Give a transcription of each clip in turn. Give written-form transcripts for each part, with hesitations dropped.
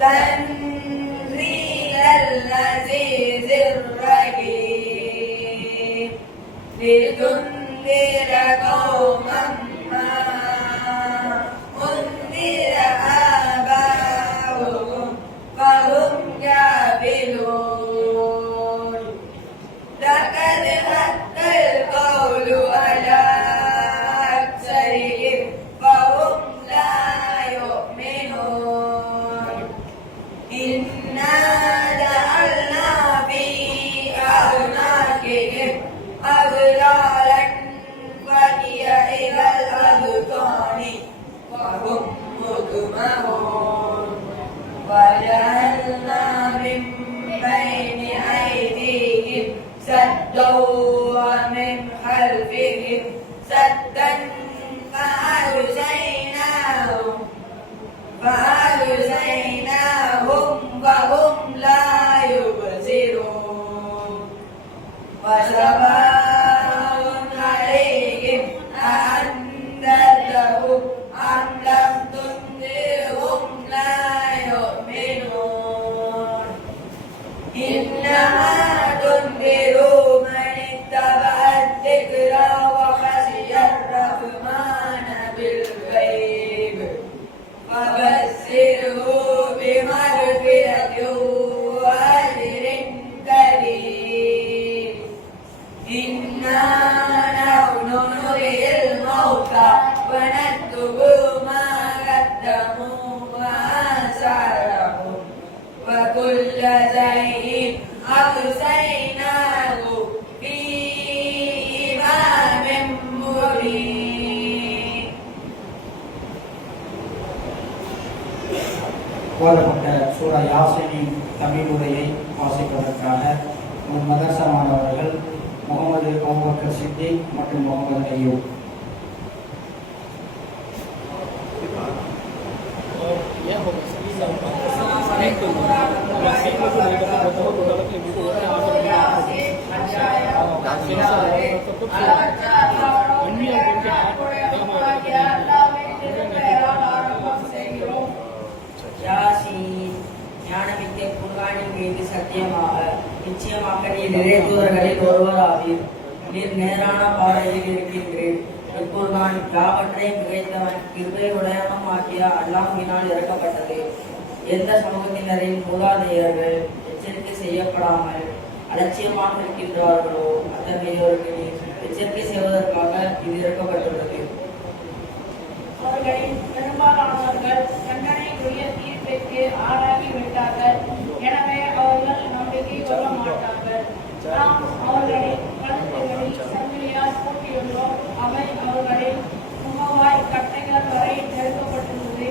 تنزيل العزيز الرحيم لتنذر قوما ما أنذر آباؤهم فهم غافلون لقد حق القول على أكثرهم فهم لا يؤمنون إنا جعلنا في أعناقهم أغلالا فهي إلى الأذقان وهم مقمحون وجعلنا من بين أيديهم سدا ومن خلفهم سدا فأغشيناهم فهم لا يبصرون وسواء عليهم أأنذرتهم أم لم تنذرهم لا يؤمنون إنما تنذر من اتبع الذكر وخشي الرحمن بالغيب فبشره بمغفرة وأجر كريم إنا نحن نحيي الموتى ونكتب ما قدموا وآثارهم وكل شيء أحصيناه في إمام مبين. ஓதப்பட்ட சூரா யாசினின் தமிழ் உரையை வாசிப்பதற்காக முன் மதரசா மாணவர்கள் முகமது அபூபக்கர் சித்திக் மற்றும் முகமது ஐயூப். ஞானமிக்க குர்ஆனின் மீது சத்தியமாக நிச்சயமாக நீர் நிறைதூதர்களில் ஒருவராவீர். நீர் நேரான பாதையில் இருக்கின்றீர். இக்குர்ஆன் யாவற்றையும் மிகைத்தவன் கிருபையுடையவனும் ஆகிய அல்லாஹ்வினால் இறக்கப்பட்டது. எந்த சமூகத்தினரின் மூதாதையர்கள் எச்சரிக்கை செய்யப்படாமல் அலட்சியமாக இருக்கின்றார்களோ அத்தகையோருக்கு எச்சரிக்கை செய்வதற்காக இது இறக்கப்பட்டுள்ளது. அவர்களின் பெரும்பாலானவர்கள் தண்டனைக்குரிய தீர்ப்பிற்கு ஆளாகிவிட்டார்கள். எனவே அவர்கள் நம்பிக்கை கொள்ள மாட்டார்கள். நாம் அவர்களை கழுத்துகளில் சங்கிலியால் பூட்டியுள்ளோம். அவை அவர்களின் முகவாய் கட்டைகள் வரை நெருக்கப்பட்டுள்ளது.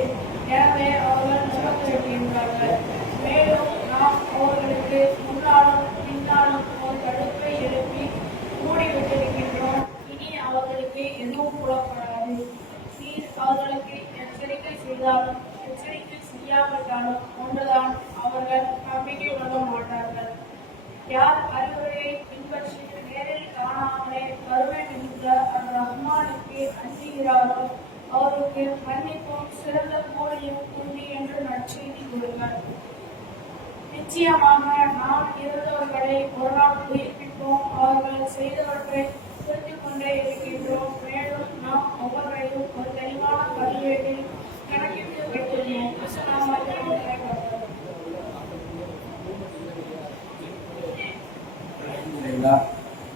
எனவே அவர்கள் நுகர்ந்திருக்கின்றார்கள். மேலும் நாம் அவர்களுக்கு முன்னாலும் பின்னாலும் ஒரு தடுப்பை எழுப்பி மூடிவிட்டிருக்கின்றோம். இனி அவர்களுக்கு எதுவும் புலப்படாது. அவர்களுக்கு எச்சரிக்கை செய்தாலும் எச்சரிக்கை செய்யாவிட்டாலும் ஒன்றுதான், அவர்கள் நம்பிக்கை கொள்ள மாட்டார்கள். யார் அறிவுரையை பின்பற்றி நேரில் காணாமலே வருவேன் என்ற ரஹ்மானுக்கு அஞ்சுகிறாரோ அவருக்கு மன்னிப்பும் சிறந்த கூலியும் உண்டு என்று நற்செய்தி கொடுங்கள். நிச்சயமாக நாம் இருந்தவர்களை ஒரு நாள் உயிர்ப்பிப்போம். அவர்கள் செய்தவற்றை புரிந்து கொண்டே இருக்கின்றோம். மேலும் நாம் ஒவ்வொருவரையும் ஒரு தெளிவான பதிவேட்டில் கணக்கிட்டு வைத்துள்ளோம்.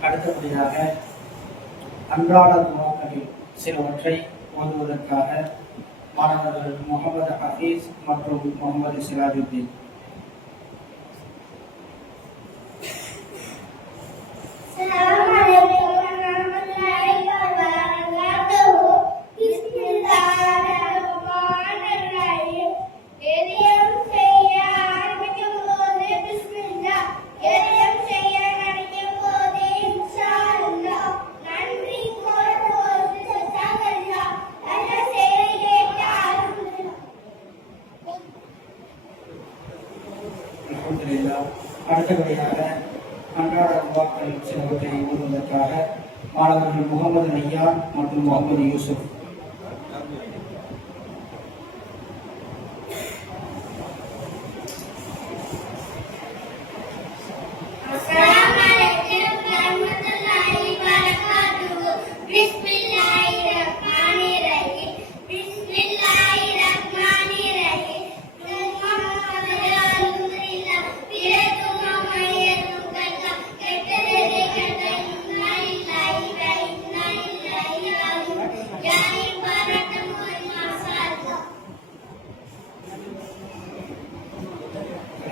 அடுத்தபடியாக அன்றாட துவாக்களில் சிலவற்றை ஓதுவதற்காக மாணவர்கள் முகமது ஹபீஸ் மற்றும் முகமது சிராஜுத்தீன். அடுத்தபடியாக அன்றாட துவாக்களில் சிலவற்றை ஓதுவதற்காக மாணவர்கள் முகமது ஐயான் மற்றும் முகமது யூசுப்.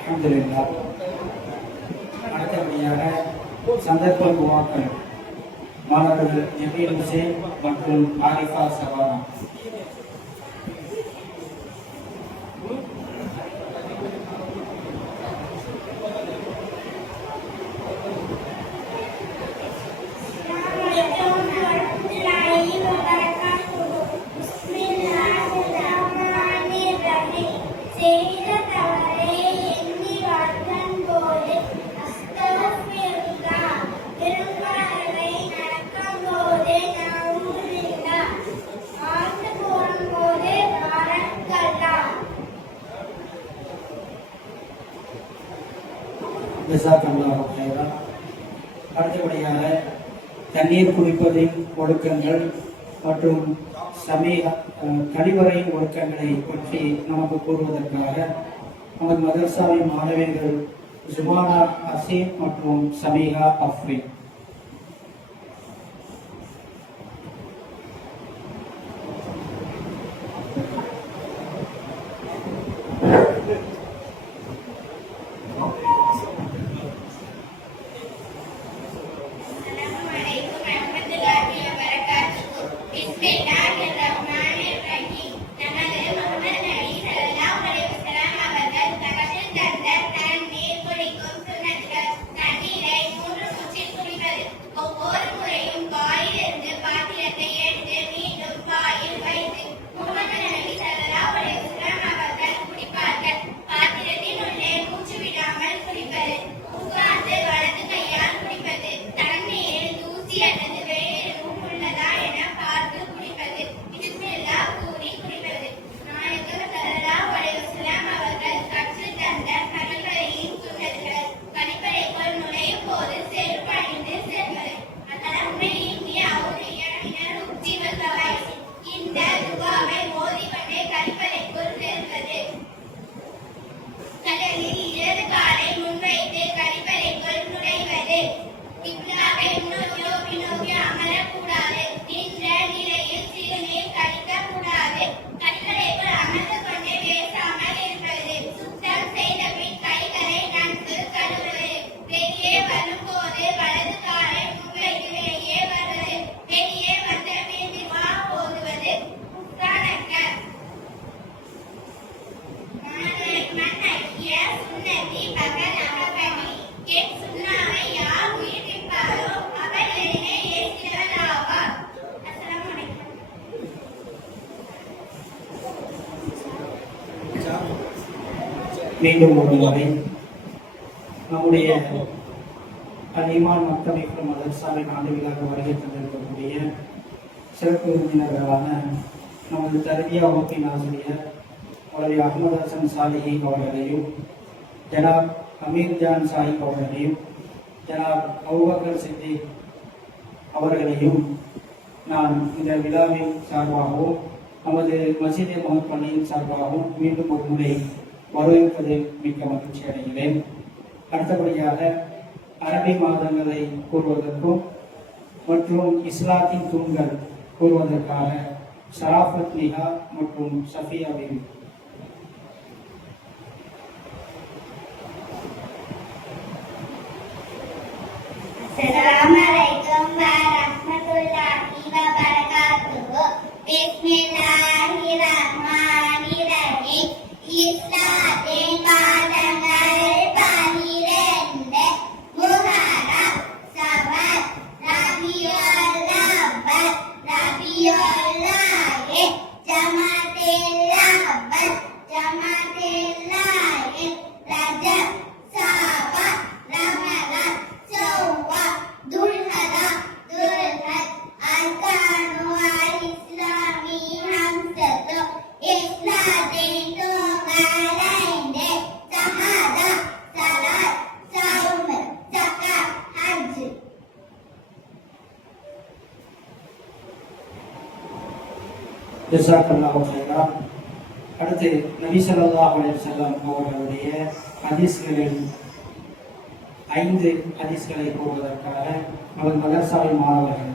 அல்ஹம்துலில்லாஹ். அடுத்தபடியாக சந்தர்ப்ப துவாக்கள் மாணவர்கள் ஜமீல் ஹுசேன் மற்றும் ஆரிஃபா சவானா. ஜஸாக்கல்லாஹு ஹைரா. அடுத்தபடியாக தண்ணீர் குடிப்பதின் ஒழுக்கங்கள் மற்றும் கழிவறையின் ஒழுக்கங்களை பற்றி நமக்கு கூறுவதற்காக நமது மதரசாவின் மாணவியர்கள் ஜுபானா அசீம் மற்றும் சமீஹா அஃப்ரி. மீண்டும் ஒரு முறை நம்முடைய அல்-ஈமான் மக்தப் மதரசாவின் ஆண்டு விழாக வருகை தந்திருக்கக்கூடிய சிறப்பு விருந்தினர்களான நமது தர்பியா வகுப்பின் ஆசிரியர் மௌலவி அஹ்மது ஹசன் சாலிஹி அவர்களையும், ஜனாப் அமீர் ஜான் சாஹிப் அவர்களையும், ஜனாப் அபூபக்கர் சித்திக் அவர்களையும் நான் இந்த விழாவின் சார்பாகவும் நமது மசீதே முகமது பள்ளியின் சார்பாகவும் மீண்டும் ஒரு முறை வரவேற்பது மிக்க மகிழ்ச்சி அடைகிறேன். அடுத்தபடியாக அரபி மாதங்களை கூறுவதற்கும் மற்றும் இஸ்லாத்தின் தூண்கள் கூறுவதற்காக ஷராஃபத் நிஹா மற்றும் Safiya Beevi. Assalamualaikum warahmatullahi wabarakatuh. Bismillahirrahmanirrahim. இஸ்லாத்தின் மாதங்கள் 12. முஹர்ரம், சஃபர், ரபியுல் அவ்வல், ரபியுல் ஆகிர், ஜமாதுல் அவ்வல், ஜமாதுல் ஆகிர், ரஜப், ஷஅபான், ரமலான், ஷவ்வால், துல்ஹஜ், அர்கானு அல்-இஸ்லாமி ஹம்ஸத்து. இஸ்லாத்தின் தூண்கள் 5: ஷஹாதா, ஸலாத், ஸௌம், ஸகாத், ஹஜ். ஜஸாக்கல்லாஹு ஹைரா. அடுத்து நபி ஸல்லல்லாஹு அலைஹி வஸல்லம் அவர்களுடைய ஹதீஸ்களில் 5 ஹதீஸ்களை கூறுவதற்காக நமது மதரசாவின் மாணவர்கள்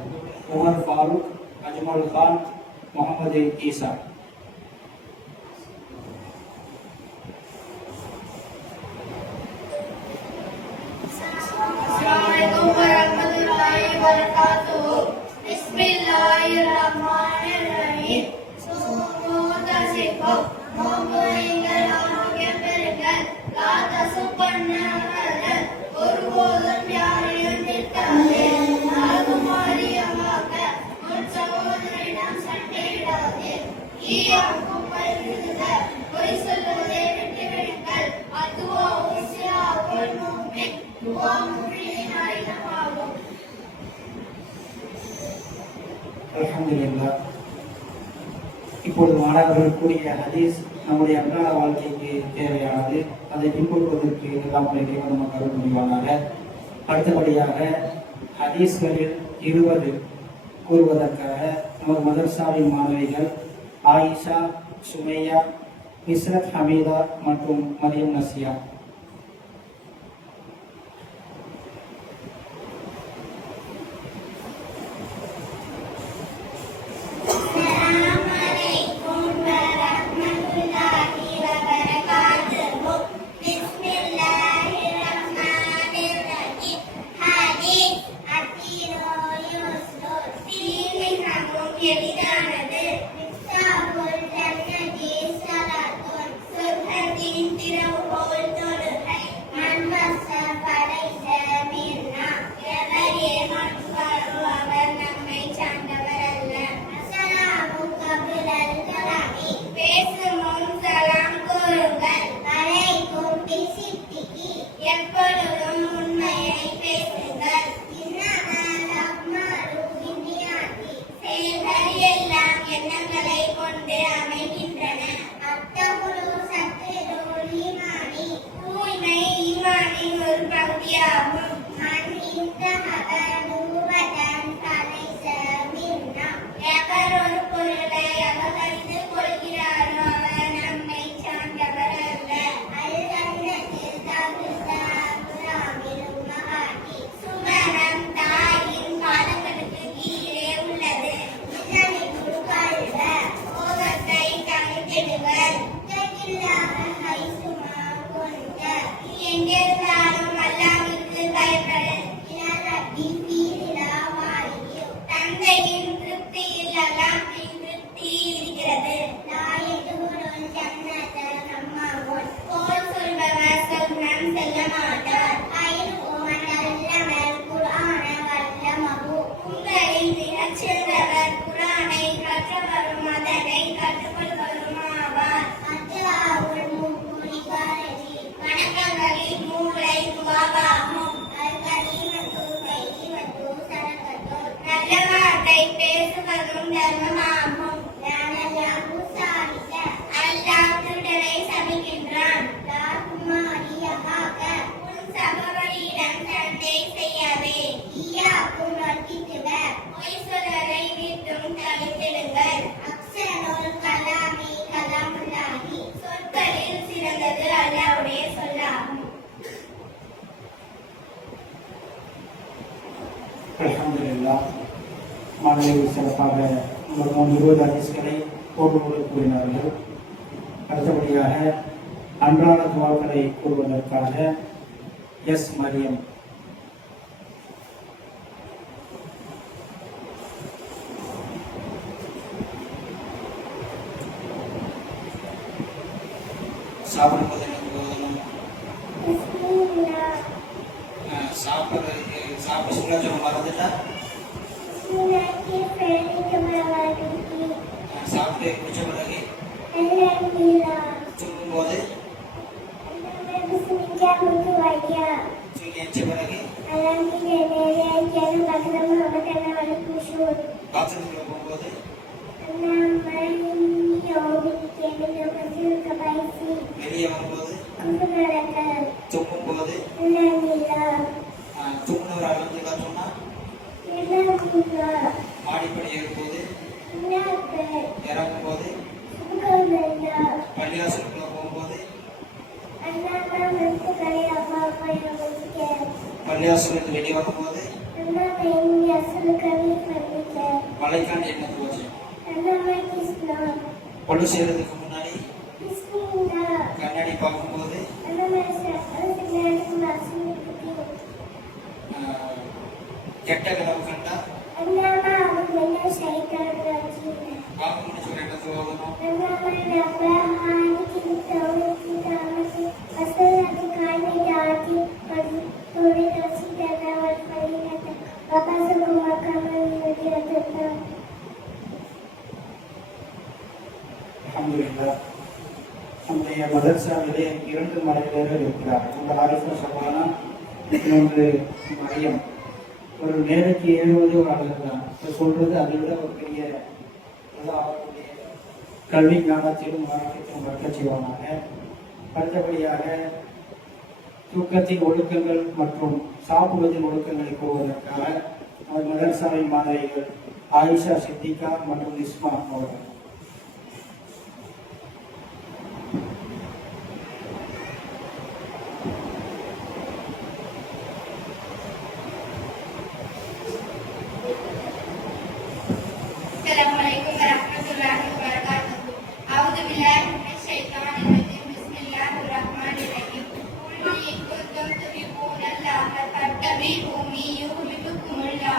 உமர் ஃபாரூக், அஜ்மல் கான், முகமது ஈசா. அல்ஹம்துலில்லாஹ். இப்பொழுது மாணவர்கள் கூடிய ஹதீஸ் நம்முடைய அன்றாட வாழ்க்கைக்கு தேவையானது. அதை பின்பற்றுவதற்கு எல்லாம் நமக்கு அருள் புரிவானாக. அடுத்தபடியாக ஹதீஸ்களில் 20 கூறுவதற்காக நமது மதரசாவின் மாணவிகள் ஆயிஷா, சுமையா, இஸ்ரத் ஹமீதா மற்றும் மரியம் நசியா. அல்ஹம்துலில்லாஹ். மாணவர்கள் சிறப்பாக 20 ஹதீஸ்களை போட்டுக்கொண்டு கூறினார்கள். அடுத்தபடியாக அன்றாட துவாக்களை கூறுவதற்காக எஸ் மரியம். சாப்பிடும்போது சாப்பிட சொல்ல மறந்துட்டா சாப்பிட்டு குடிச்ச பிறகு தூங்கும்போது தூங்கி எச்ச பிறகு பாத்ரூம்ல போகும்போது வெளியே வரும்போது தூங்கும்போது தூங்குனவர் அளவுக்கு சொன்னா மாடிப்படி ஏறும்போது இறங்கும்போது பள்ளிவாசலுக்குள்ள போகும்போது பள்ளிவாசலுக்கு வெளியே வரும்போது மழைக்காண்டி என்ன போச்சு பொண்ணு செய்யறதுக்கு முன்னாடி கண்ணாடி பார்க்கும்போது கெட்ட கனவு கண்டா பார்க்க முடிச்சு என்ன போகணும் அல்ஹம்துலில்லாஹ். நம்முடைய மதரசாவிலே 2 மனைவியர்கள் இருக்கிறார். உங்கள் ஆரிஃபா சபானா, இன்னொன்று மரியம். ஒரு நேரடிக்கு எழுவது ஒரு அழகு தான். இப்போ சொல்றது அதை விட ஒரு பெரிய அவருடைய கல்வி ஞானத்திலும் மாற்றத்திலும் வளர்க்க செய்வாங்க. அடுத்தபடியாக தூக்கத்தின் ஒழுக்கங்கள் மற்றும் சாப்பிடுவதின் ஒழுக்கங்களை கூறுவதற்காக அவர் மதரசாவை மாணவிகள் ஆயிஷா சித்திகா மற்றும் நிஸ்மா அவர்கள். Assalamualaikum warahmatullahi wabarakatuh. A'udzu billahi minasyaitonir rajim. Bismillahirrahmanirrahim. Qul in kuntum tuhibbuna Allaha fattabi'uni yuhibbukumullah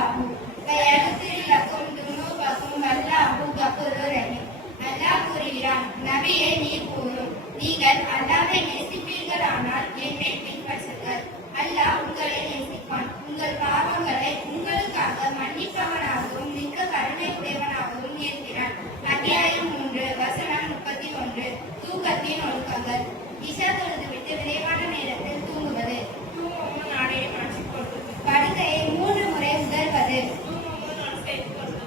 wa yaghfir lakum dhunubakum wallahu ghafurur rahim. அல்லாஹ் கூறுகிறான், நபியே நீர் கூறும், நீங்கள் அல்லாஹ்வை நேசிப்பீர்களானால் என்னை பின்பற்றுங்கள். அல்லாஹ் உங்களை நேசிப்பான். உங்கள் பாவங்களை உங்களுக்காக மன்னிப்பவனாகவும் மிக்க கருணை உடையவனாகவும் இருக்கிறான். அத்தியாயம் 3 வசனம் 31. தூக்கத்தின் ஒழுக்கங்கள். இஷா தொழுதுவிட்டு விரைவான நேரத்தில் தூங்குவது. தூங்கும் முன் ஆடையை மாற்றிக்கொள்வது. படுக்கையை 3 முறை உதர்வது. தூங்கும் முன் அசைத்து கொள்வது.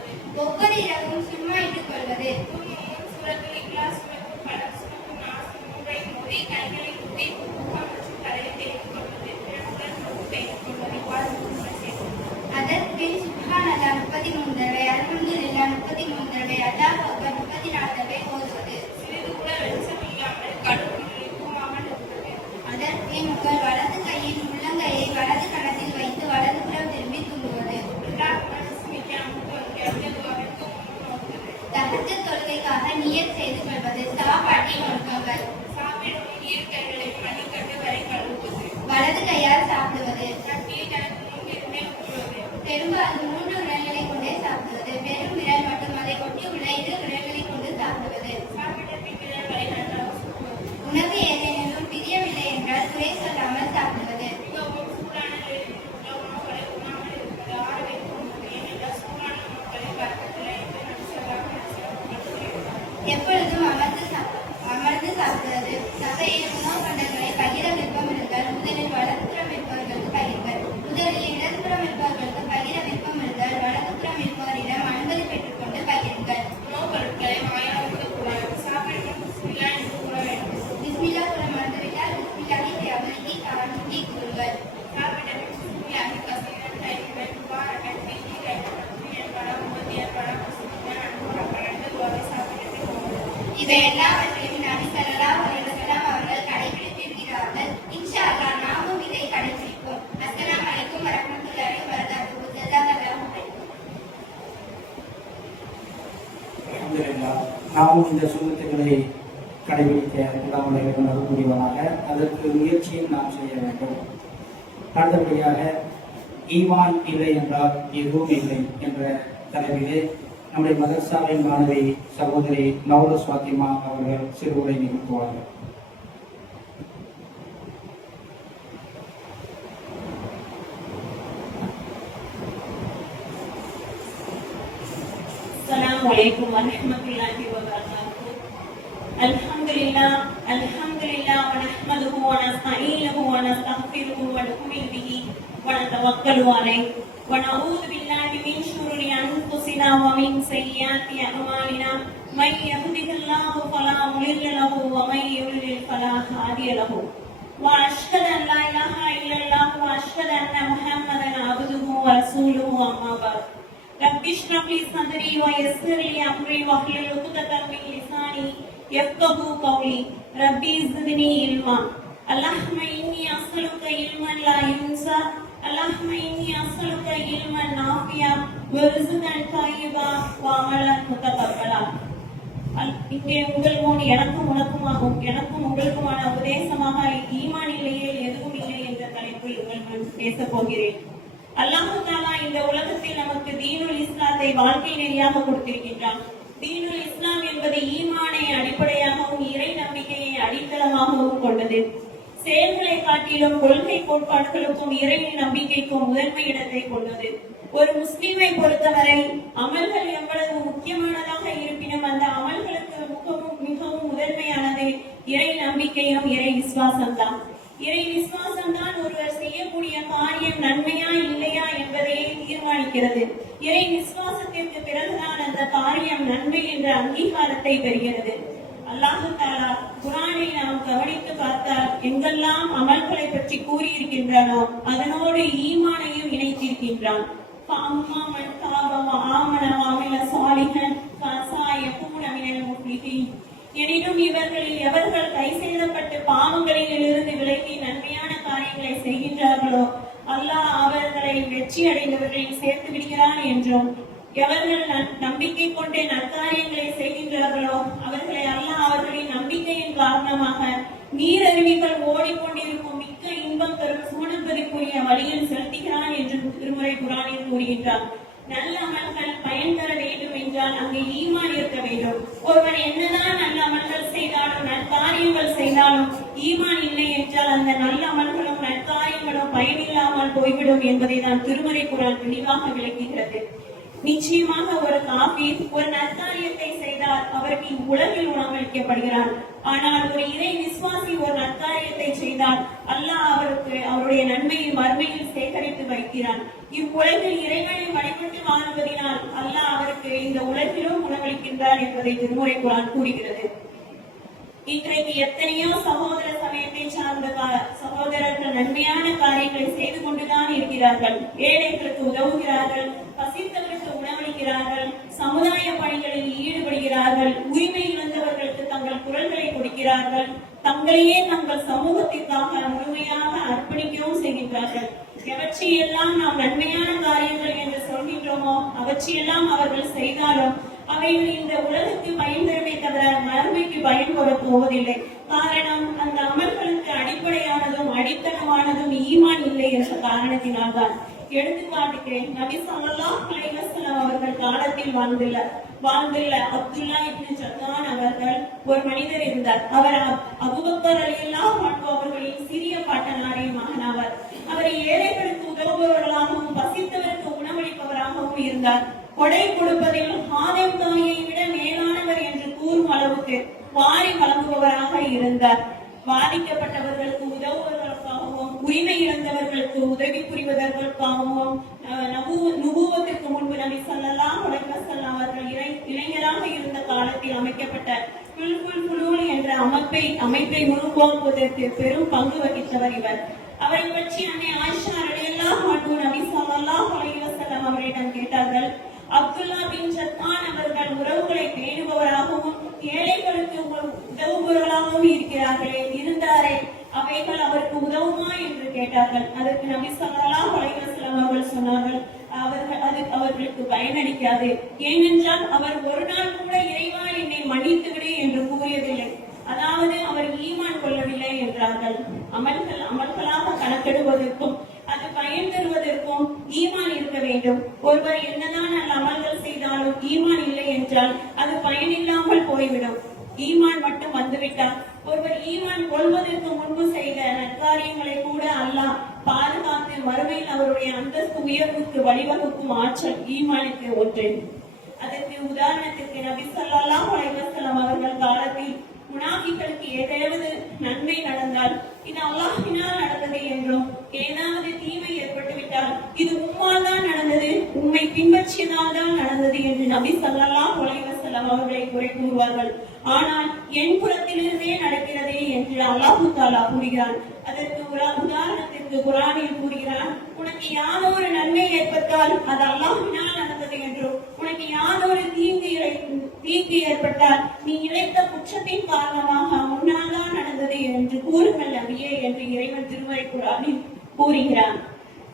ஒவ்வொரு இரவும் சும்மா இட்டுக் கொள்வது. தூங்கும் முன் சூரத்தில் இக்லாஸ், சூரத்துல் ஃபலக், சூரத்துல் நாஸ் மூன்றை மோதி கைகளை ஊதி முகம் மற்றும் தலையை தேய்த்துக் கொள்வது. பிறகுடன் முகம் தேய்த்துக் கொள்வது. இவ்வாறு 3 செய்வது. அதற்பின் சுப்ஹானல்லாஹ் 33 தடவை, அல்ஹம்துலில்லாஹ் 33 தடவை, அல்லாஹு அக்பர் 34 தடவை ஓதுவது. சிறிது கூட வெளிச்சம் இல்லாமல் கடுமையில் தூங்காமல் இருப்பது. அதற்பின் உங்கள் வலது கையின் உள்ளங்கையை வலது கணத்தில் வைத்து வலதுபுறம் திரும்பி தூங்குவது. தஹஜ்ஜத் தொழுகைக்காக நியத் செய்து கொள்வது. சாப்பாட்டின் ஒழுக்கங்கள். சாப்பிடும் இரு கைகளையும் மணிக்கட்டு வரை கழுவுவது. வலது கையால் சாப்பிடுவது. கட்டியை தனக்கு முன் இருந்தே ஊற்றுவது. பெரும்பாலும் 3 விரல்களை கொண்டே சாப்பிடுவது. பெரும் விரல் மற்றும் அதை ஒட்டியுள்ள 2 விரல்களை கொண்டு சாப்பிடுவது. சாப்பிட்ட பின் விரல் வரை நன்றாக சுற்றுவது. உணவு ஏதேனும் பிரியவில்லை என்றால் குறை சொல்லாமல் சாப்பிடுவது. மிகவும் சூடான நிலையில் உள்ள உணவுகளை உண்ணாமல் இருப்பது. ஆற வைக்கும் போது ஏனென்றால் சூடான உணவுகளை பறக்கவில்லை என்று எப்பொழுதும் அமர்ந்து சாப்பிடுவது. சபையில் உணவு பண்டங்களை பகிர விருப்பம் இருந்தால் முதலில் வலதுபுறம் இருப்பவர்களுக்கு பகிர்வர். முதலில் இடதுபுறம் இருப்பவர்களுக்கு பகிர விருப்பம் இருந்தால் வலதுபுறம் இருப்பவரிடம் அனுமதி பெற்றுக்கொண்டு பகிருங்கள். உணவுப் பொருட்களை வாயால் ஊதக்கூடாது. சாப்பிடும் பிஸ்மில்லா என்று கூற வேண்டும். பிஸ்மில்லா கூற மறந்துவிட்டால் பிஸ்மில்லாஹி அமலிஹி தஆலா கூறுவர். சாப்பிட்ட பின் பிஸ்மில்லாஹி கஸீரன் தையிபன் முபாரக்கன் ஃபீஹி ரைஹானத்துன் பழம் முதிய பழம் பழங்கள் துவாவை சாப்பிட்டு போவது. இவை எல்லாவற்றையும் நபி ஸல்லல்லாஹு அலைஹி வஸல்லம் அவர்கள் கடைபிடித்திருக்கிறார்கள். இன்ஷா அல்லாஹ் நாமும் இதை கடைபிடிப்போம். அஸ்ஸலாமு அலைக்கும் வரஹ்மத்துல்லாஹி வபரகாத்துஹு. ஜஸாக்கல்லாஹு ஹைரன். அல்ஹம்துலில்லாஹ். நாமும் இந்த சுண்ணத்துக்களை கடைபிடிக்க உண்டாமல் அருள்புரிவானாக. அதற்கு முயற்சியும் நாம் செய்ய வேண்டும். அடுத்தபடியாக ஈமான் இல்லை என்றால் எதுவும் இல்லை என்ற தலைப்பிலே நம்முடைய மதரசாவின் மாணவி சகோதரி நௌரஸ் ஃபாத்திமா அவர்கள் சிறுவுரை நிகழ்த்துவார்கள். السلام عليكم ورحمة الله وبركاته. الحمد لله ونحمده ونستعينه ونستغفره ونؤمن به ونتوكل عليه ونعوذ بالله من شرور أنفسنا ومن سيئات أعمالنا. من يهده الله فلا مضل له ومن يضلل فلا هادي له. وأشهد أن لا إله إلا الله وأشهد أن محمدا عبده ورسوله. أما بعد. رب اشرح لي صدري ويسر لي أمري واحلل عقدة من لساني يفقهوا قولي. ربي زدني علما. اللهم إني أسألك علما لا ينسى. اللهم إني أسألك علما نافعا ورزقا طيبا وعملا متقبلا. இங்கே உங்கள் முன் எனக்கும் உனக்குமாகும் எனக்கும் உங்களுக்குமான உபதேசமாக ஈமான் இல்லையே எதுவும் இல்லை என்ற தலைப்பில் உங்கள் முன் பேசப் போகிறேன். அல்லாஹ் தஆலா இந்த உலகத்தில் நமக்கு தீனுல் இஸ்லாத்தை வாழ்க்கை நெறியாக கொடுத்திருக்கின்றான். தீனுல் இஸ்லாம் என்பது ஈமானை அடிப்படையாகவும் இறை நம்பிக்கையை அடித்தளமாகவும் கொண்டது. செயல்களை காட்டிலும் கொள்கை கோட்பாடுகளுக்கும் இறை நம்பிக்கைக்கும் முதன்மை இடத்தை கொண்டது. ஒரு முஸ்லிமை பொறுத்தவரை அமல்கள் எவ்வளவு முக்கியமானதாக இருப்பினும் அந்த அமல்களுக்கு மிகவும் முதன்மையானது இறை நம்பிக்கையும் இறை விசுவாசம்தான். இறை விசுவாசம்தான் ஒருவர் செய்யக்கூடிய காரியம் நன்மையா இல்லையா என்பதை இருக்கிறது. இறை விசுவாசத்திற்கு பிறகுதான் அந்த காரியம் நன்மை என்ற அங்கீகாரத்தை பெறுகிறது. அல்லாஹு தஆலா குர்ஆனில் நாம் கவனித்து பார்த்தால் எங்கெல்லாம் அமல்களை பற்றி கூறியிருக்கின்றானோ அதனோடு ஈமானையும் இணைத்திருக்கின்றான். فَأَمَّا مَنْ تَابَ وَآمَنَ وَعَمِلَ صَالِحًا فَعَسَىٰ أَن يَكُونَ مِنَ الْمُفْلِحِينَ. எனினும் இவர்களில் எவர்கள் கை செய்யப்பட்ட பாவங்களில் இருந்து விலகி நன்மையான காரியங்களை செய்கின்றார்களோ அல்லாஹ் அவர்களை வெற்றி அடைந்தவர்களில் சேர்த்து விடுகிறான் என்றும், எவர்கள் நம்பிக்கை கொண்டே நற்காரியங்களை செய்கின்றார்களோ அவர்களை அல்லாஹ் அவர்களின் நம்பிக்கையின் காரணமாக நீரருவிகள் ஓடிக்கொண்டிருக்கும் மிக்க இன்பம் தரும் சூழப்பதிக்குரிய வழியில் செலுத்துகிறான் என்றும் திருமுறை குர்ஆனில் கூறுகின்றார். நல்ல அமல்கள் பயன் தர வேண்டும் என்றால் அங்கே ஈமான் இருக்க வேண்டும். ஒருவர் என்னதான் நல்ல அமல்கள் செய்தாலும் நற்காரியங்கள் செய்தாலும் ஈமான் இல்லை என்றால் அந்த நல்ல அமல்களும் நற்காரியங்களும் பயனில்லாமல் போய்விடும் என்பதை தான் திருமறை குர்ஆன் தெளிவாக விளக்குகிறது. நிச்சயமாக ஒரு காபீர் ஒரு நற்காரியத்தை செய்தால் அவருக்கு உலகில் உணவளிக்கப்படுகிறார். ஆனால் ஒரு இறை விசுவாசி ஒரு நற்காரியத்தை செய்தால் அல்லாஹ் அவருக்கு அவருடைய நன்மையை மறுமையில் சேகரித்து வைக்கிறான். இவ்வுலகில் இறைவனை வழிபட்டு வாழ்வதனால் அல்லாஹ் அவருக்கு இந்த உலகிலும் உணவளிக்கின்றார் என்பதை திருமுறை குர்ஆன் கூறுகிறது. இன்றைக்கு எத்தனையோ சகோதர சமயத்தை சார்ந்த சகோதரர்கள் நன்மையான காரியங்களை செய்து கொண்டுதான் இருக்கிறார்கள். ஏழைகளுக்கு உதவுகிறார்கள், பசித்தவர்களுக்கு உணவளிக்கிறார்கள், சமுதாய பணிகளில் ஈடுபடுகிறார்கள், உரிமை இழந்தவர்களுக்கு தங்கள் குரல்களை கொடுக்கிறார்கள், தங்களையே தங்கள் சமூகத்திற்காக முழுமையாக அர்ப்பணிக்கவும் செய்கின்றார்கள். எவற்றையெல்லாம் நாம் நன்மையான காரியங்கள் என்று சொல்கின்றோமோ அவற்றையெல்லாம் அவர்கள் செய்தாலும் அவைகள் இந்த உலகத்துக்கு பயன் தருமே தவிர மறுமைக்கு பயன் கொள்ள போவதில்லை. காரணம், அந்த அமல்களுக்கு அடிப்படையானதும் அடித்தளமானதும் ஈமான் இல்லை என்ற காரணத்தினால்தான். எடுத்துக்காட்டுக்கு நபி ஸல்லல்லாஹு அலைஹி வஸல்லம் அவர்கள் காலத்தில் வாழ்ந்துள்ள அப்துல்லா இப்னு ஜத்தான் அவர்கள் ஒரு மனிதர் இருந்தார். அவர் அபூபக்கர் ரலியல்லாஹு அன்ஹு அவர்களின் சிறிய பாட்டனாரின் மகனாவர். அவர் ஏழைகளுக்கு உதவுபவர்களாகவும் பசித்தவருக்கு உணவளிப்பவராகவும் இருந்தார். கொடை கொடுப்பதில் ஹாதம் தானியை விட மேலானவர் என்று கூறும் அளவுக்கு வாரி வழங்குபவராக இருந்தார். பாதிக்கப்பட்டவர்களுக்கு உதவுவதற்காகவும் உரிமை இழந்தவர்களுக்கு உதவி புரிவதற்காகவும் நுபுவத்திற்கு முன்பு நபி ஸல்லல்லாஹு அலைஹி வஸல்லம் அவர்கள் இளைஞராக இருந்த காலத்தில் அமைக்கப்பட்ட புல்புல் புலூல் என்ற அமைப்பை உருவாக்குவதற்கு பெரும் பங்கு வகித்தவர் இவர். அவரை பற்றி அன்னை ஆயிஷா ரலியல்லாஹு அன்ஹா நபி ஸல்லல்லாஹு அலைஹி வஸல்லம் அவரிடம் கேட்டார்கள். அப்துல்லா பின் ஜத்தான் அவர்கள் உறவுகளை பேணுபவராகவும் ஏழைகளுக்கு உதவுபவர்களாகவும் இருந்தாரே, அவைகள் அவருக்கு உதவுமா என்று கேட்டார்கள். அதற்கு நபி ஸல்லல்லாஹு அலைஹி வஸல்லம் அவர்கள் சொன்னார்கள், அவர்களுக்கு பயனளிக்காது. ஏனென்றால் அவர் ஒரு நாள் கூட இறைவா என்னை மன்னித்து விடு என்று கூறியதில்லை. அதாவது அவர் ஈமான் கொள்ளவில்லை என்றார்கள். அமல்களாக கணக்கெடுவதற்கும் அது பயன் தருவதற்கும் ஈமான் இருக்க வேண்டும். ஒருவர் என்னதான் நல்ல அமல்கள் செய்தாலும் ஈமான் இல்லை என்றால் அது பயனில்லாமல் போய்விடும். ஈமான் மட்டும் வந்துவிட்டால் ஒருவர் ஈமான் கொள்வதற்கு முன்பு செய்த நற்காரியங்களை கூட அல்லாஹ் பாதுகாத்து மறுமையில் அவருடைய அந்தஸ்து உயர்வுக்கு வழிவகுக்கும் ஆற்றல் ஈமானுக்கு ஒன்று. அதற்கு உதாரணத்திற்கு நபி ஸல்லல்லாஹு அலைஹி வஸல்லம் அவர்கள் காலத்தில் முனாஃபிக்களுக்கு ஏதாவது நன்மை நடந்தால் இது அல்லாஹ்வினால் நடந்தது என்றும், ஏதாவது தீமை ஏற்பட்டுவிட்டால் இது உம்மால் தான் நடந்தது, உம்மை பின்பற்றியதால் தான் நடந்தது என்று நபி ஸல்லல்லாஹு அலைஹி வஸல்லம் அவர்களை குறை கூறுவார்கள். ஆனால் என் புறத்திலிருந்தே நடக்கிறதே என்று அல்லாஹு தஆலா கூறுகிறான். அதற்கு உதாரணத்திற்கு குர்ஆனில் கூறுகிறான், உனக்கு யாதொரு நன்மை ஏற்பட்டால் அது அல்லாஹ்வினால் நடந்தது என்றும், உனக்கு யாதொரு தீங்கு ஏற்பட்டால் நீ இழைத்த குற்றத்தின் காரணமாக முன்னால் தான் நடந்தது என்று கூறுங்கள் நபியே என்று இறைவன் திருமறை குர்ஆனில் கூறுகிறான்.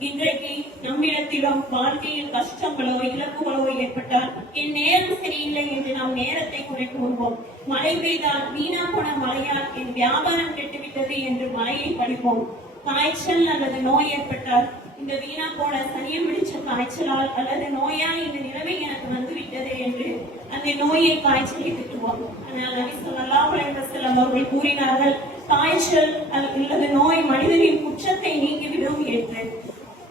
இன்றைக்கு நம்மிடத்திலும் வாழ்க்கையில் கஷ்டங்களோ இழப்புகளோ ஏற்பட்டால் என் நேரம் சரியில்லை என்று நாம் நேரத்தை குறை கூறுவோம். மழை பெய்தால் வீணா போன மழையால் என் வியாபாரம் கெட்டுவிட்டது என்று மழையை படிப்போம். காய்ச்சல் அல்லது நோய் ஏற்பட்டால் இந்த வீணா போன சனியம் பிடிச்ச காய்ச்சலால் அல்லது நோயால் இந்த நிலைமை எனக்கு வந்துவிட்டது என்று அந்த நோயை காய்ச்சலை திட்டுவோம். ஆனால் நபி ஸல்லல்லாஹு அலைஹி வஸல்லம் அவர்கள் கூறினார்கள், காய்ச்சல் அல்லது நோய் மனிதனின் குற்றத்தை நீக்கிவிடும் என்று.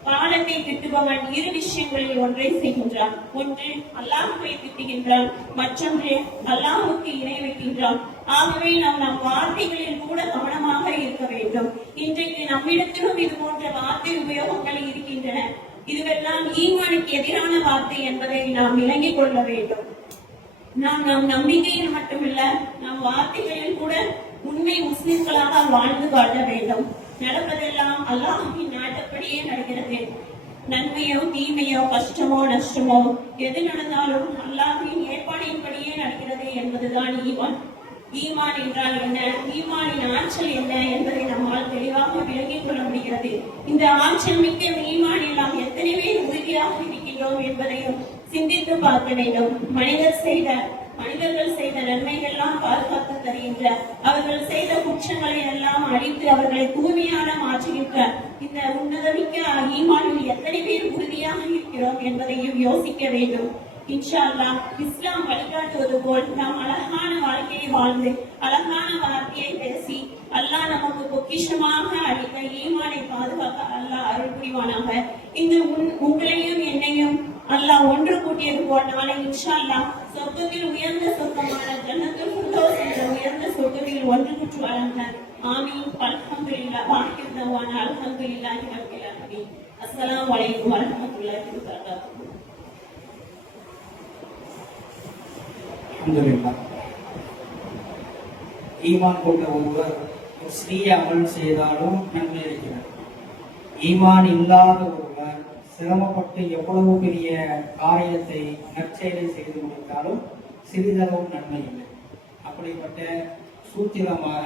பாலத்தை திட்டுபவன் இரு விஷயங்களில் ஒன்றை செய்கின்றான். ஒன்று அல்லாஹ்வை திட்டுகின்றான், மற்றொன்று அல்லாஹ்வுக்கு இணை வைக்கின்றான். ஆகவே நம் வார்த்தைகளில் கூட கவனமாக இருக்க வேண்டும். இன்றைக்கு நம்மிடத்திலும் இது போன்ற வார்த்தை உபயோகங்கள் இருக்கின்றன. இதுவெல்லாம் ஈமானுக்கு எதிரான வார்த்தை என்பதை நாம் விளங்கிக் கொள்ள வேண்டும். நாம் நம் நம்பிக்கையில் மட்டுமில்ல, நம் வார்த்தைகளில் கூட உண்மை முஸ்லிம்களாக வாழ்ந்து காட்ட வேண்டும். நடப்பதெல்லாம் அல்லாஹ்வின் நாட்டப்படியே நடக்கிறது. நன்மையோ தீமையோ கஷ்டமோ நஷ்டமோ எது நடந்தாலும் அல்லாஹ்வின் ஏற்பாடின்படியே நடக்கிறது என்பதுதான் ஈமான். ஈமான் என்றால் என்ன, ஈமானின் ஆற்றல் என்ன என்பதை நம்மால் தெளிவாக விளங்கிக் கொள்ள முடிகிறது. இந்த ஆற்றல் மிக்க ஈமானில் நாம் எத்தனை பேர் உறுதியாக இருக்கின்றோம் என்பதையும் சிந்தித்து பார்க்க வேண்டும். மனிதர்கள் செய்த நன்மைகள்லாம் பாதுகாத்து தருகின்ற, அவர்கள் செய்த குற்றங்களை எல்லாம் அழித்து அவர்களை தூய்மையான மாற்றுகின்ற இந்த உன்னதமிக்க ஈமானில் எத்தனை பேர் உறுதியாக இருக்கிறோம் என்பதையும் யோசிக்க வேண்டும். இன்ஷா அல்லாஹ் இஸ்லாம் வழிகாட்டுவது போல் நாம் அழகான வாழ்க்கையை வாழ்ந்து அழகான வார்த்தையை பேசி அல்லாஹ் நமக்கு பொக்கிஷமாக அளித்த ஈமானை பாதுகாக்க அல்லாஹ் அருள் புரிவானாக. இந்த உங்களையும் என்னையும் அல்லாஹ் ஒன்று கூட்டியது போல் நாளை இன்ஷா அல்லாஹ் சொர்க்கத்தில் உயர்ந்த சொர்க்கமான ஜன்னத்துல் ஃபிர்தௌஸ் என்ற உயர்ந்த சொர்க்கத்தில் ஒன்று கூட்டுவாராக. ஆமீன். அல்ஹம்துலில்லாஹ். வாஹிர் தவானா அல்ஹம்துலில்லாஹி ரப்பில் ஆலமீன். அஸ்ஸலாமு அலைக்கும் வரஹ்மத்துல்லாஹி வபரகாத்துஹு. அல்ஹம்துலில்லாஹ். ஈமான் கொண்ட ஒருவர் ஒரு சிறிய அமல் செய்தாலும் நன்மை இருக்கிறது. ஈமான் இல்லாத ஒருவர் சிரமப்பட்டு எவ்வளவு பெரிய காரியத்தை நற்செயலை செய்து முடித்தாலும் சிறிதளவும் நன்மை இல்லை. அப்படிப்பட்ட சூத்திரமாக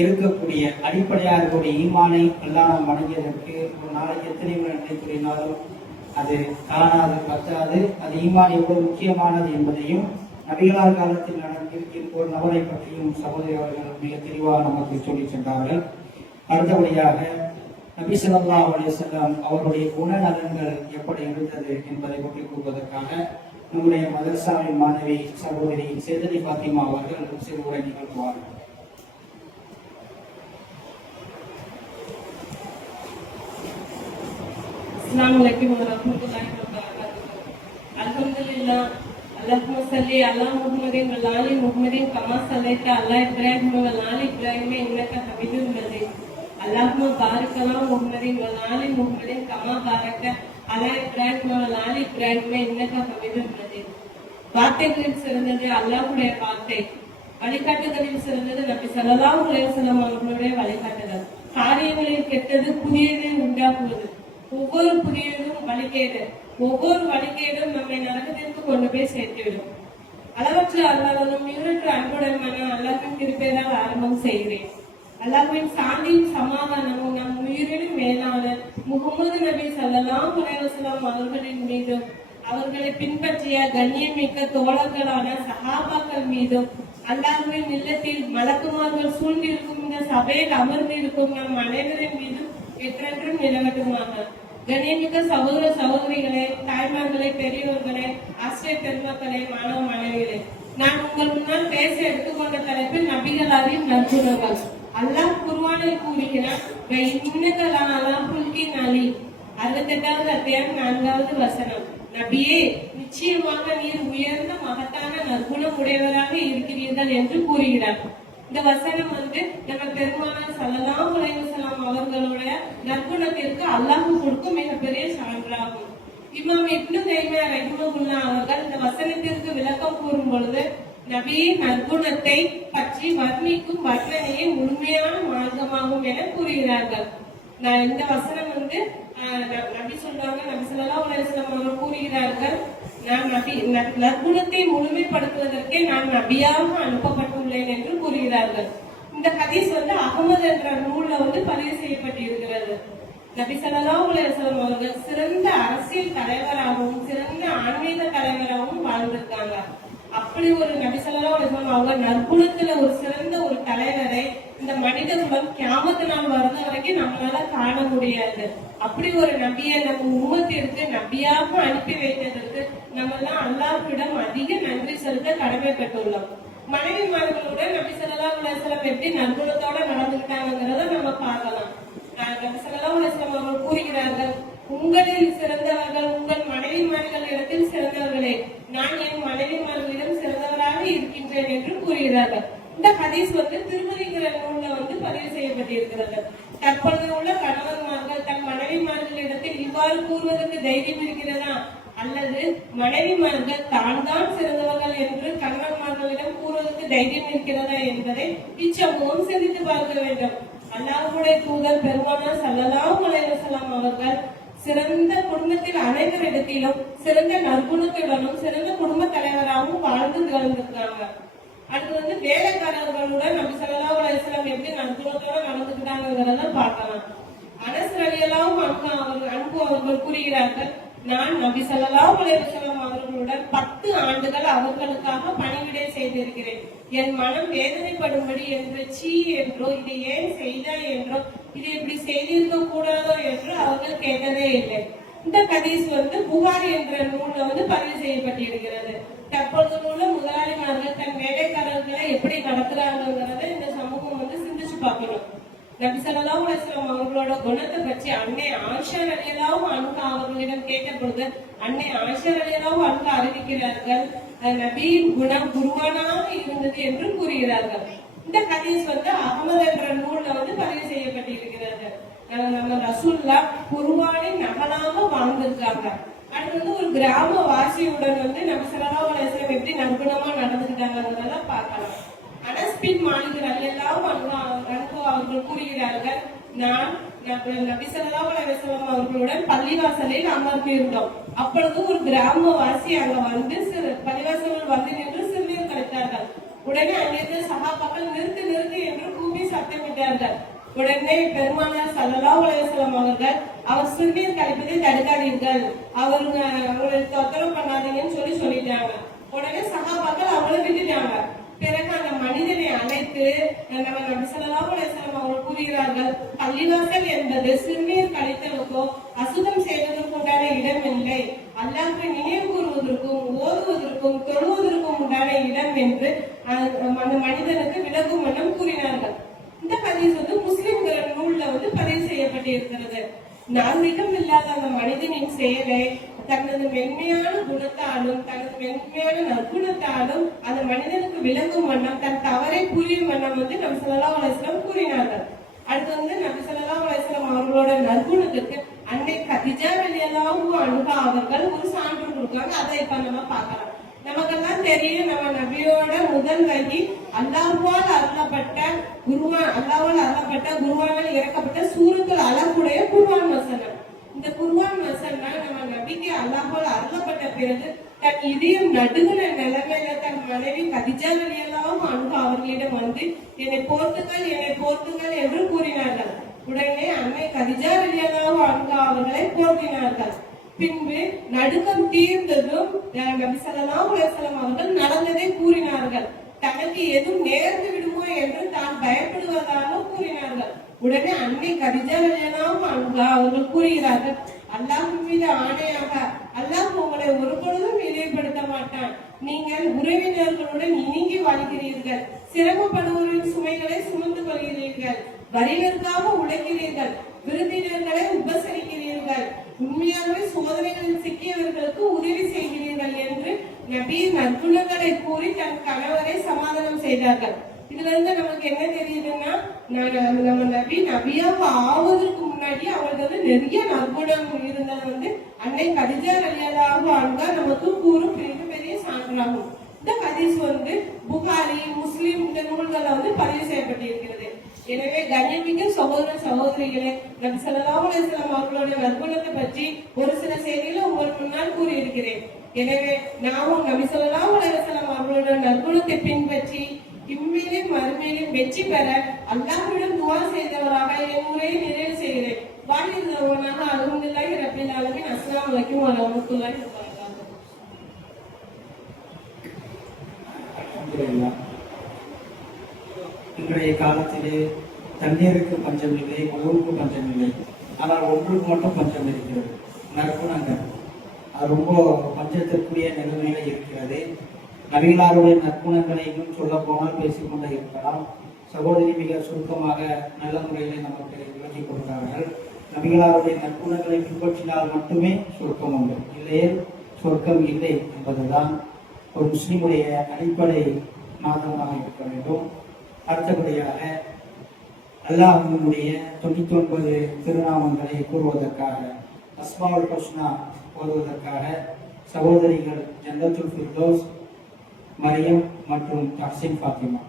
இருக்கக்கூடிய அடிப்படையாக இருக்கக்கூடிய ஈமானை எல்லாம் நாம் வணங்கியதற்கு ஒரு நாளைக்கு எத்தனை நன்மை கூறினாலும் அது காணாது பற்றாது. அது ஈமான் எவ்வளவு முக்கியமானது என்பதையும் நபிகளார் காலத்தில் நடந்திருக்கின்ற ஒரு நபரை பற்றியும் சகோதரி அவர்கள் மிக தெளிவாக நமக்கு சொல்லி சென்றார்கள். அடுத்தபடியாக நபி ஸல்லல்லாஹு அலைஹி வஸல்லம் அவருடைய குணநலன்கள் எப்படி இருந்தது என்பதை பற்றி கூறுவதற்காக நம்முடைய மதரசாவின் மாணவி சகோதரி சேதலி பாத்திமா அவர்கள் சிறு உரை நிகழ்த்துவார்கள். अस्सलामु अलैकुम वरहमतुल्लाहि वबरकातुहू. अल्हम्दुलिल्लाह. अल्लाहुम्मा सल्ली अला मुहम्मदिन व आलि मुहम्मदिन कमा सल्लैता अला इब्राहीम व आलि इब्राहीम इन्नका हमीदुम मजीद. अल्लाहुम्मा बारिक अला मुहम्मदिन व आलि मुहम्मदिन कमा बारकता अला इब्राहीम व आलि इब्राहीम इन्नका हमीदुम मजीद. வார்த்தைகளில் சிறந்தது அல்லாஹ்வுடைய வார்த்தை. வழிகாட்டுதலில் சிறந்தது நபி ஸல்லல்லாஹு அலைஹி வஸல்லம் அவர்களுடைய வழிகாட்டுதல். காரியங்களில் கெட்டது புதியதை உண்டாக்குவது. ஒவ்வொரு புதியதும் வழிகேடு. ஒவ்வொரு வழிகேடும் நம்மை நரகத்திற்கு கொண்டு போய் சேர்த்துவிடும். அளவற்ற அல்லாஹ்வும் நிகரற்ற அன்புடனான அல்லாஹ்வின் கிருபையால் ஆரம்பம் செய்கிறேன். அல்லாஹ்வின் சாந்தியும் சமாதானமும் நம் உயிரினும் மேலான முஹம்மது நபி ஸல்லல்லாஹு அலைஹி வஸல்லம் அவர்களின் மீதும் அவர்களை பின்பற்றிய கண்ணியமிக்க தோழர்களான சஹாபாக்கள் மீதும் அல்லாஹ்வின் இல்லத்தில் மலக்குமார்கள் சூழ்ந்திருக்கும் இந்த சபையில் அமர்ந்திருக்கும் நம் அனைவரின் மீதும் என்றென்றும் நிலவட்டுமாக. கண்ணியமிக்க சகோதர சகோதரிகளே, தாய்மார்களே, பெரியோர்களே, ஆசிரியர் பெருமக்களே, மாணவ மாணவிகளே, நான் உங்கள் முன்னால் பேச எடுத்துக்கொண்ட தலைப்பில் நபிகளாரின் நற்குணங்கள். அல்லாஹ் குர்ஆனில் கூறுகிறான், 68வது அத்தியாயம் 4வது வசனம். நபியே, நிச்சயமாக நீர் உயர்ந்த மகத்தான நற்குணம் உடையவராக இருக்கிறீர்கள் என்று கூறுகிறார். இந்த வசனம் நம்ம பெருமானார் ஸல்லல்லாஹு அலைஹி வஸல்லம் அவர்களுடைய நற்குணத்திற்கு அல்லாஹ் கொடுக்கும் மிகப்பெரிய சான்றாகும். இமாம் இப்னு தைமியா ரஹிமஹுல்லாஹ் அவர்கள் இந்த வசனத்திற்கு விளக்கம் கூறும் பொழுது, நபியின் நற்குணத்தை பற்றி வர்ணிக்கும் வர்ணனையே முழுமையான மார்க்கமாகும் என கூறுகிறார்கள். இந்த வசனம் நபி சொல்றாங்க, நபி ஸல்லல்லாஹு அலைஹி வஸல்லம் அவர்கள் கூறுகிறார்கள், நான் நற்குணத்தை முழுமைப்படுத்துவதற்கே நான் நபியாக அனுப்பப்பட்டுள்ளேன் என்று கூறுகிறார்கள். இந்த ஹதீஸ் அகமது என்ற நூல்ல பதிவு செய்யப்பட்டிருக்கிறது. நபி ஸல்லல்லாஹு அலைஹி வஸல்லம் அவர்கள் சிறந்த அரசியல் தலைவராகவும் சிறந்த ஆன்மீக தலைவராகவும் வாழ்ந்திருக்காங்க. அப்படி ஒரு நபி ஸல்லல்லாஹு அலைஹி வஸல்லம் அவங்க நற்குணத்துல ஒரு சிறந்த ஒரு தலைவரை இந்த மனித குலம் கியாமத்து நாள் வரது வரைக்கும் நம்மளால காண முடியாது. அப்படி ஒரு நபியை நம்ம உம்மத்திற்கு நபியாக அனுப்பி வைத்ததற்கு நம்ம எல்லாம் அல்லாஹ்விடம் அதிக நன்றி செலுத்த கடமைப்பட்டுள்ளோம். மனைவிமார்களுடன் நபி ஸல்லல்லாஹு அலைஹி வஸல்லம் எப்படி நற்குணத்தோட நடந்துக்கிட்டாங்கிறத நம்ம பார்க்கலாம். நபி ஸல்லல்லாஹு அலைஹி வஸல்லம் அவர்கள் கூறுகிறார்கள், உங்களில் சிறந்தவர்கள் உங்கள் மனைவிமார்கள் இடத்தில் சிறந்தவர்களே, நான் என் மனைவிமார்களிடம் சிறந்தவராக இருக்கின்றேன் என்று கூறுகிறார்கள். இந்த ஹதீஸ் திருமதிங்கிற நூல்ல பதிவு செய்யப்பட்டிருக்கிறது. தற்பொழுது உள்ள கணவன்மார்கள் தன் மனைவிமார்களிடத்தில் இவ்வாறு இவ்வாறு கூறுவதற்கு தைரியம் இருக்கிறதா? அல்லது மனைவிமார்கள் தான் சிறந்தவர்கள் என்று கணவன்மார்களிடம் கூறுவதற்கு தைரியம் இருக்கிறதா என்பதை இச்சமூகம் சிந்தித்து பார்க்க வேண்டும். அல்லாஹ்வுடைய தூதர் பெருமானார் ஸல்லல்லாஹு அலைஹி வஸல்லம் அவர்கள் சிறந்த குடும்பத்தில் அனைவரிடத்திலும் சிறந்த நற்குணத்துடனும் சிறந்த குடும்ப தலைவராகவும் வாழ்ந்து திகழ்ந்திருக்காங்க. அடுத்து வேலைக்காரர்களுடன் நபி ஸல்லல்லாஹு அலைஹி வஸல்லம் எப்படி நற்குணத்தோட நடந்துக்கிட்டாங்கிறத பார்க்கலாம். அனஸ் ரலியல்லாஹு அன்ஹு அவர்கள் கூறுகிறார்கள், நான் நபி ஸல்லல்லாஹு அலைஹி வஸல்லம் அவர்களுடன் 10 ஆண்டுகள் அவர்களுக்காக பணிவிடை செய்திருக்கிறேன். என் மனம் வேதனைப்படும்படி என்று சீ என்றோ இதை ஏன் செய்தாய் என்றோ இதை இப்படி செய்திருக்க கூடாதோ என்று அவர்கள் கேட்டதே இல்லை. இந்த ஹதீஸ் புகாரி என்ற நூல்ல பதிவு செய்யப்பட்டிருக்கிறது. தற்போது உள்ள முதலாளிமார்கள் தன் வேலைக்காரர்களை எப்படி நடத்துறாங்கிறத இந்த சமூகம் சிந்திச்சு பார்க்கணும். நபி ஸல்லல்லாஹு அலைஹி வஸல்லம் அவர்களோட குணத்தை பற்றி அன்னை ஆயிஷா ரலியல்லாஹு அன்ஹா அவர்களிடம் கேட்ட பொழுது அன்னை ஆயிஷா ரலியல்லாஹு அன்ஹா அறிவிக்கிறார்கள், நபியின் குணம் குருவானாக இருந்தது என்று கூறுகிறார்கள். இந்த ஹதீஸ் அகமது என்ற நூல்ல பதிவு செய்யப்பட்டிருக்கிறது. நம்ம ரசூல்லா குருவானின் நகலாக வாழ்ந்திருக்காங்க. அடுத்து ஒரு கிராம வாசியுடன் நபி ஸல்லல்லாஹு அலைஹி வஸல்லம் எப்படி நற்குணமா நடந்துக்கிட்டாங்கிறத பார்க்கலாம். அனஸ் பின் மாலிக் ரலியல்லாஹு அன்ஹு அவர்கள் கூறுகிறார்கள், நான் நபி ஸல்லல்லாஹு அலைஹி வஸல்லம் அவர்களுடன் பள்ளிவாசலில் அமர்ந்திருந்தோம். அப்பொழுது ஒரு கிராமவாசி அங்க பள்ளிவாசலில் நின்று சிறுநீர் கழித்தார்கள். உடனே அங்கிருந்து சஹாபாக்கள் நிறுத்து நிறுத்து என்று கூப்பி சத்தமிட்டார்கள். உடனே பெருமானார் ஸல்லல்லாஹு அலைஹி வஸல்லம் அவர்கள், அவர் சிறுநீர் கழிப்பதை தடுக்காதீர்கள், அவங்களை தொந்தரவு பண்ணாதீங்கன்னு சொல்லிட்டாங்க. உடனே சஹாபாக்கள் அவங்கள விட்டுட்டாங்க. பிறகு அந்த மனிதனை அழைத்து நபி ஸல்லல்லாஹு அலைஹி வஸல்லம் அவர்கள் கூறுகிறார்கள், பள்ளிவாசல் என்பது சிறுநீர் கழித்தலுக்கோ அசுத்தம் செய்வதற்கு உண்டான இடம் இல்லை, அல்லாஹ்வை நினைவு கூறுவதற்கும் ஓதுவதற்கும் தொழுவதற்கும் உண்டான இடம் என்று அந்த மனிதனுக்கு விளக்கும் வண்ணம் கூறினார்கள். இந்த ஹதீஸ் முஸ்லிம்ங்கிற நூல்ல பதிவு செய்யப்பட்டிருக்கிறது. நாகரிகம் இல்லாத அந்த மனிதனின் செயலை தனது மென்மையான குணத்தாலும் தனது மென்மையான நற்குணத்தாலும் அந்த மனிதனுக்கு விளங்கும் வண்ணம் தன் தவறை புரியும் வண்ணம் நபி ஸல்லல்லாஹு அலைஹி வஸல்லம் கூறினார்கள். அடுத்து நபி ஸல்லல்லாஹு அலைஹி வஸல்லம் அவர்களோட நற்குணத்துக்கு அன்னை கதீஜா ரலியல்லாஹு அன்ஹா அவர்கள் ஒரு சான்று கொடுக்குறாங்க. அதை இப்ப நம்ம பார்க்கலாம். நமக்கெல்லாம் தெரியும், நம்ம நபியோட முதல் வகி அல்லாஹ்வால் அருளப்பட்ட குர்ஆனில் இறக்கப்பட்ட சூரத்துல் அலகுடைய குர்ஆன் வசனம். இந்த குர்ஆன் வசனம் நம்ம நபிக்கு அல்லாஹ்வால் அருளப்பட்ட பிறகு தன் இதயம் நடுங்கிற நிலைமையில தன் மனைவி கதீஜா ரலியல்லாஹு அன்ஹா அவர்களிடம் என்னை போர்த்துங்கள் என்று கூறினார்கள். உடனே அன்னை கதீஜா ரலியல்லாஹு அன்ஹா அவர்களை போர்த்தினார்கள். பின்பு நடுக்கம் தீர்ந்ததும் நபி ஸல்லல்லாஹு அலைஹி வஸல்லம் அவர்கள் நடந்ததை கூறினார்கள். தனக்கு எதுவும் நேர்ந்து விடுமோ என்று தான் பயப்படுவதாக கூறினார்கள். உடனே அன்னை கதீஜா ரலியல்லாஹு அன்ஹா அவர்கள் கூறுகிறார்கள், அல்லாஹ்வின் மீது ஆணையாக அல்லாஹ் உங்களை ஒரு பொழுதும் இழிவுபடுத்த மாட்டான். நீங்கள் உறவினர்களுடன் இணங்கி வாழ்கிறீர்கள், சிரமப்படுவோரின் சுமைகளை சுமந்து கொள்கிறீர்கள், வரிகளுக்காக உழைக்கிறீர்கள், விருந்தினர்களை உபசரிக்கிறீர்கள், உண்மையாகவே சோதனைகளில் சிக்கியவர்களுக்கு உதவி செய்கிறீர்கள் என்று நபி நற்குணங்களை கூறி தன் கணவரை சமாதானம் செய்தார்கள். இதுல இருந்து நமக்கு என்ன தெரியுதுன்னா, நம்ம நபியாக ஆவதற்கு முன்னாடி அவங்களுக்கு நிறைய நற்குணம் இருந்தது அன்னை கதீஜா ரலியல்லாஹு அன்ஹா நமக்கு கூறும் பெரிய சான்றாகும். இந்த ஹதீஸ் புகாரி முஸ்லிம் இந்த நூல்களை பதிவு செய்யப்பட்டிருக்கிறது. எனவே கண்ணியமிக்க சகோதர சகோதரிகளே, நபி ஸல்லல்லாஹு அலைஹி வஸல்லம் அவர்களுடைய நற்குணத்தை பற்றி ஒரு சில செய்திகளை உங்களுக்கு முன்னால் கூறியிருக்கிறேன். எனவே நாமும் நபி ஸல்லல்லாஹு அலைஹி வஸல்லம் அவர்களுடைய நற்குணத்தை பின்பற்றி இம்மையிலும் மறுமையிலும் வெற்றி பெற அல்லாஹ்விடம் துஆ செய்தவராக என் உரையை நிறைவு செய்கிறேன். வாழ்கிறவனாக அல்ஹம்துலில்லாஹி ரப்பில் ஆலமீன். அஸ்ஸலாமு அலைக்கும் வ ரஹ்மத்துல்லாஹி வ பரகாத்துஹு. இன்றைய காலத்திலே தண்ணீருக்கு பஞ்சம் இல்லை, உணவுக்கு பஞ்சம் இல்லை. ஆனால் ஒன்றுக்கு மட்டும் பஞ்சம் இருக்கிறது, நற்குணங்கள். அது ரொம்ப பஞ்சத்திற்குரிய நிலைமையில இருக்கிறது. நபிகளாருடைய நற்குணங்களை இன்னும் சொல்ல போனால் பேசிக்கொண்டே இருக்கலாம். சகோதரி மிக சுருக்கமாக நல்ல முறையிலே நமக்கு விளக்கி கொடுத்தார்கள். நபிகளாருடைய நற்குணங்களை பின்பற்றினால் மட்டுமே சொர்க்கம் உண்டு, இல்லையே சொர்க்கம் இல்லை என்பதுதான் ஒரு முஸ்லிமுடைய அடிப்படை மாதமாக இருக்க வேண்டும். அடுத்தபடியாக அல்லாஹ்வினுடைய 99 திருநாமங்களை கூறுவதற்காக அஸ்மாவுல் ஹுஸ்னா ஓதுவதற்காக சகோதரிகள் ஜன்னத்துல் ஃபிர்தௌஸ் மரியம் மற்றும் தஹ்சின் ஃபாத்திமா.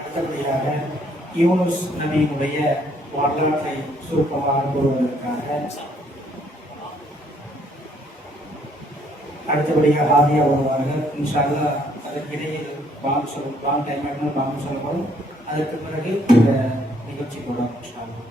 அடுத்தபடியாக யூனுஸ் நபியினுடைய வரலாற்றை சுருக்கமாக கூறுவதற்காக அடுத்தபடியாக ஹாதியா வருவார்கள். இன்ஷா அல்லாஹ் அதற்கிடையில் வாங்க டைம் ஆகணும் வாங்க சொல்லப்படும். அதற்கு பிறகு இந்த நிகழ்ச்சி கூட இன்ஷா அல்லாஹ்.